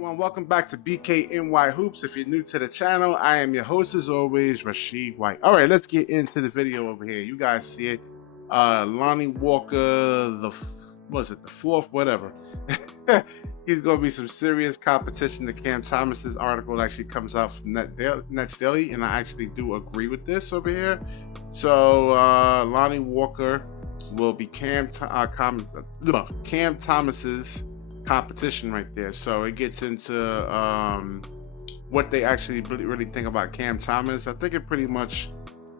everyone, welcome back to BKNY Hoops. If you're new to the channel, I am your host as always, Rashid White. All right, let's get into the video over here. You guys see it. Lonnie Walker, the fourth, whatever. He's going to be some serious competition to Cam Thomas. This article actually comes out from Nets Daily, and I actually do agree with this over here. So Lonnie Walker will be Cam Thomas's competition right there. So it gets into what they actually really think about Cam Thomas. I think it pretty much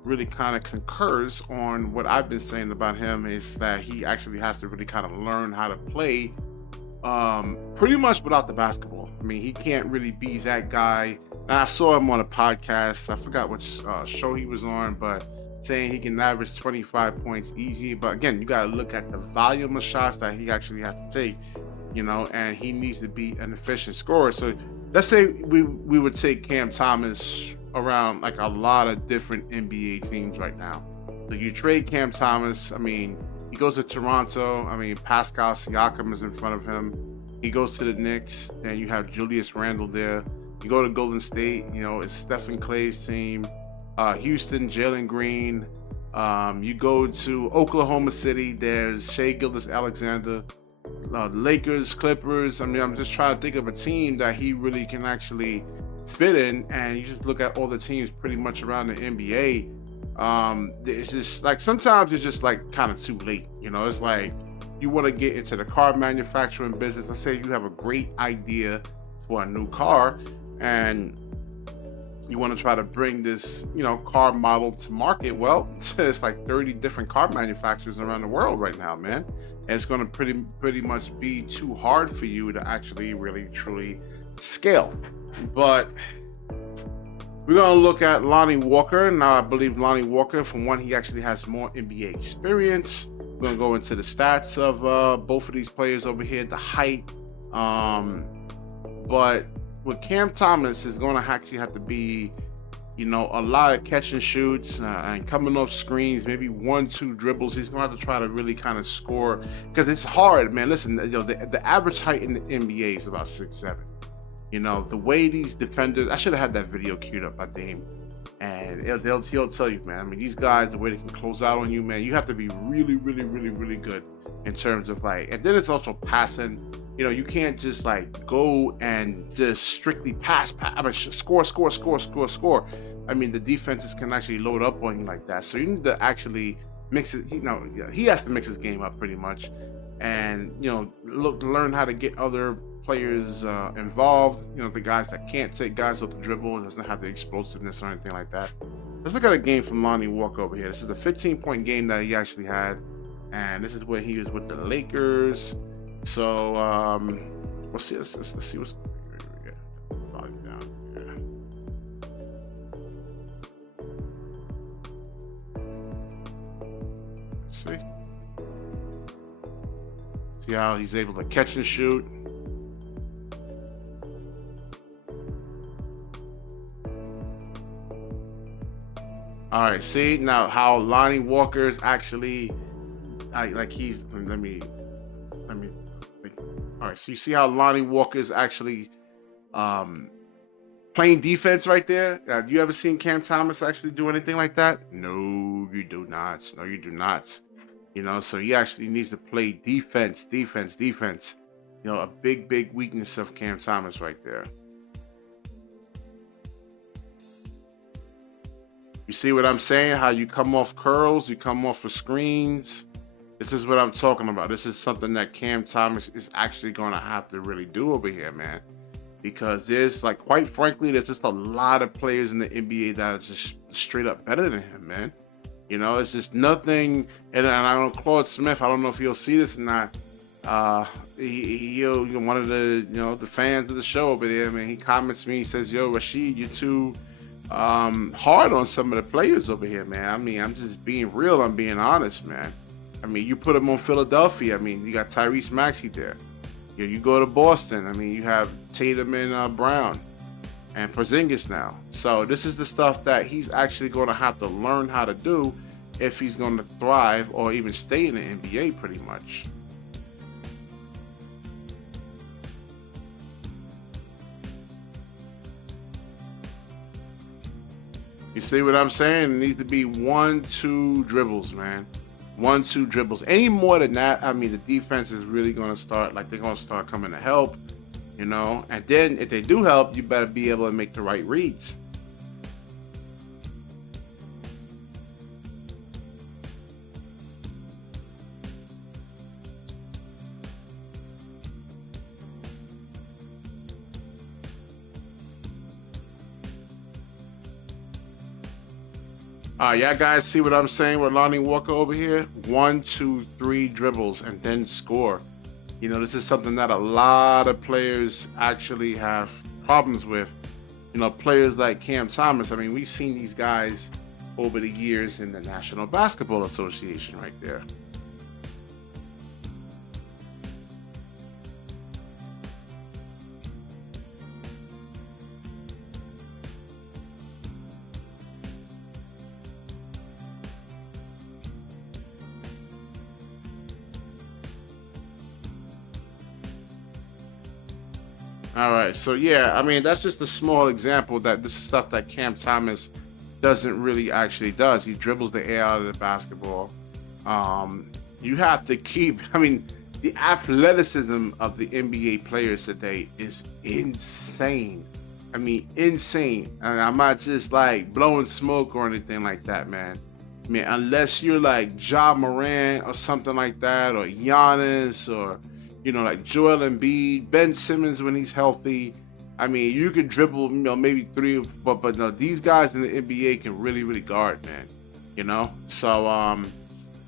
really kind of concurs on what I've been saying about him, is that he actually has to really kind of learn how to play pretty much without the basketball. I mean, he can't really be that guy. And I saw him on a podcast, I forgot which show he was on, but saying he can average 25 points easy. But again, you got to look at the volume of shots that he actually has to take, you know, and he needs to be an efficient scorer. So let's say we would take Cam Thomas around like a lot of different NBA teams right now. So you trade Cam Thomas, I mean, he goes to Toronto, I mean, Pascal Siakam is in front of him. He goes to the Knicks, and you have Julius Randle there. You go to Golden State, you know, it's Stephen Clay's team. Houston, Jalen Green. You go to Oklahoma City, there's Shai Gilgeous-Alexander. Lakers, Clippers. I mean, I'm just trying to think of a team that he really can actually fit in, and you just look at all the teams pretty much around the NBA. It's just like sometimes it's just like kind of too late, you know. It's like you want to get into the car manufacturing business. Let's say you have a great idea for a new car, and you want to try to bring this, you know, car model to market. Well, it's like 30 different car manufacturers around the world right now, man. And it's going to pretty much be too hard for you to actually really truly scale. But we're going to look at Lonnie Walker. Now, I believe Lonnie Walker, from one, he actually has more NBA experience. We're going to go into the stats of both of these players over here, the height. But with Cam Thomas, is going to actually have to be, you know, a lot of catch and shoots and coming off screens, maybe 1-2 dribbles. He's going to have to try to really kind of score, because it's hard, man. Listen, you know, the average height in the NBA is about 6'7". You know, the way these defenders, I should have had that video queued up by Dame, and he'll tell you, man. I mean, these guys, the way they can close out on you, man, you have to be really, really, really, really good in terms of like, and then it's also passing. You know, you can't just like go and just strictly pass. I mean, score. I mean, the defenses can actually load up on you like that. So you need to actually mix it. You know, he has to mix his game up pretty much, and you know, learn how to get other players involved. You know, the guys that can't take guys off the dribble, doesn't have the explosiveness or anything like that. Let's look at a game from Lonnie Walker over here. This is a 15-point game that he actually had, and this is where he was with the Lakers. So let's see what's down here. See how he's able to catch and shoot. All right, see now how Lonnie Walker is actually like he's let me. All right, so you see how Lonnie Walker is actually playing defense right there? Have you ever seen Cam Thomas actually do anything like that? No, you do not. No, you do not. You know, so he actually needs to play defense. You know, a big weakness of Cam Thomas right there. You see what I'm saying? How you come off curls, you come off of screens. This is what I'm talking about. This is something that Cam Thomas is actually going to have to really do over here, man. Because there's, like, quite frankly, there's just a lot of players in the NBA that are just straight up better than him, man. You know, it's just nothing. And I don't know, Claude Smith, I don't know if he'll see this or not. He'll, one of the, you know, the fans of the show over there, man, he comments me, he says, yo, Rashid, you're too hard on some of the players over here, man. I mean, I'm just being real. I'm being honest, man. I mean, you put him on Philadelphia. I mean, you got Tyrese Maxey there. You go to Boston. I mean, you have Tatum and Brown and Porzingis now. So this is the stuff that he's actually going to have to learn how to do if he's going to thrive or even stay in the NBA pretty much. You see what I'm saying? It needs to be 1-2 dribbles, man. 1-2 dribbles. Any more than that, I mean, the defense is really going to start, like, they're going to start coming to help, you know? And then if they do help, you better be able to make the right reads. Y'all guys see what I'm saying with Lonnie Walker over here? 1-2-3 dribbles and then score. You know, this is something that a lot of players actually have problems with. You know, players like Cam Thomas. I mean, we've seen these guys over the years in the National Basketball Association right there. All right, so yeah, I mean that's just a small example that this is stuff that Cam Thomas doesn't really actually does. He dribbles the air out of the basketball. You have to keep. I mean, the athleticism of the NBA players today is insane. I mean, insane. And I'm not just like blowing smoke or anything like that, man. I mean, unless you're like Ja Morant or something like that, or Giannis, or you know, like Joel Embiid, Ben Simmons when he's healthy. I mean, you could dribble, you know, maybe three, but no, these guys in the NBA can really, really guard, man. You know, so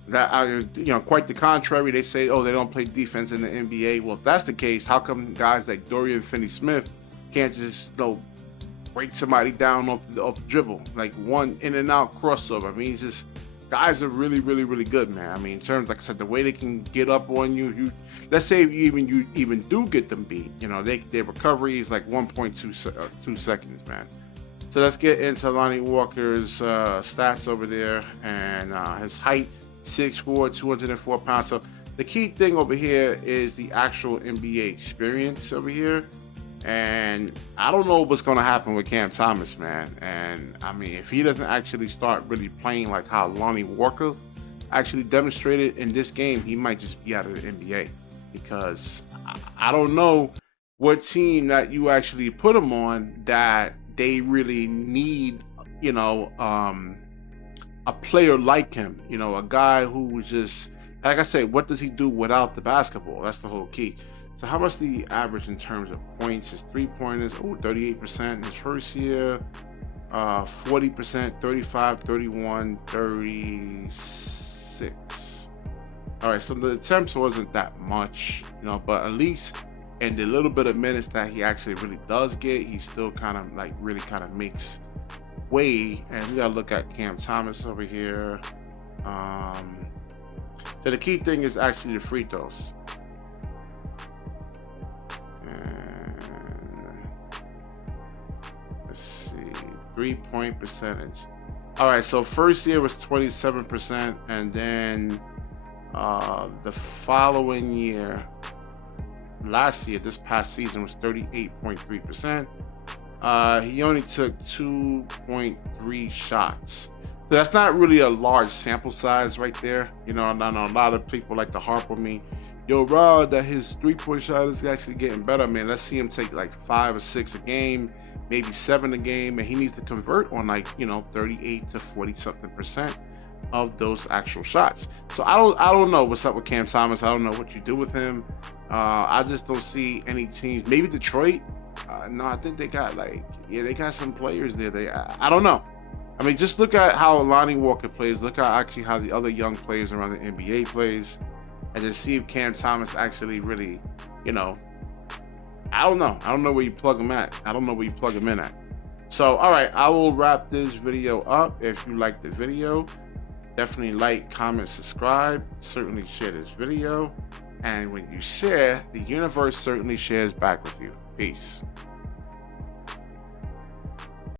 you know, quite the contrary. They say, oh, they don't play defense in the NBA. Well, if that's the case, how come guys like Dorian Finney-Smith can't just, you know, break somebody down off the dribble, like one in and out crossover? I mean, it's just guys are really, really, really good, man. I mean, in terms, like I said, the way they can get up on you, let's say if you even do get them beat, you know, their recovery is like 1.2 seconds, man. So let's get into Lonnie Walker's stats over there, and his height, 6'4", 204 pounds. So the key thing over here is the actual NBA experience over here. And I don't know what's going to happen with Cam Thomas, man. And I mean, if he doesn't actually start really playing like how Lonnie Walker actually demonstrated in this game, he might just be out of the NBA. Because I don't know what team that you actually put him on that they really need, you know, a player like him. You know, a guy who was just, like I said, what does he do without the basketball? That's the whole key. So how much the average in terms of points? His three-pointers, 38% his first year, 40%, 35, 31, 36. All right, so the attempts wasn't that much, you know, but at least in the little bit of minutes that he actually really does get, he still kind of like really kind of makes way. And we gotta look at Cam Thomas over here. So the key thing is actually the free throws. Let's see, 3-point percentage. All right, so first year was 27%, and then the following year, last year, this past season, was 38.3%. He only took 2.3 shots. So that's not really a large sample size right there. You know, I know a lot of people like to harp on me. Yo, Rod, that his three-point shot is actually getting better, man. Let's see him take like 5 or 6 a game, maybe 7 a game, and he needs to convert on like, you know, 38 to 40 something percent of those actual shots. So I don't know what's up with Cam Thomas. I don't know what you do with him. I just don't see any teams. Maybe Detroit. No, I think they got like, yeah, they got some players there. I don't know. I mean, just look at how Lonnie Walker plays. Look at actually how the other young players around the NBA plays, and then see if Cam Thomas actually really, you know, I don't know. I don't know where you plug him at. I don't know where you plug him in at. So, all right, I will wrap this video up. If you like the video, definitely like, comment, subscribe. Certainly share this video. And when you share, the universe certainly shares back with you. Peace.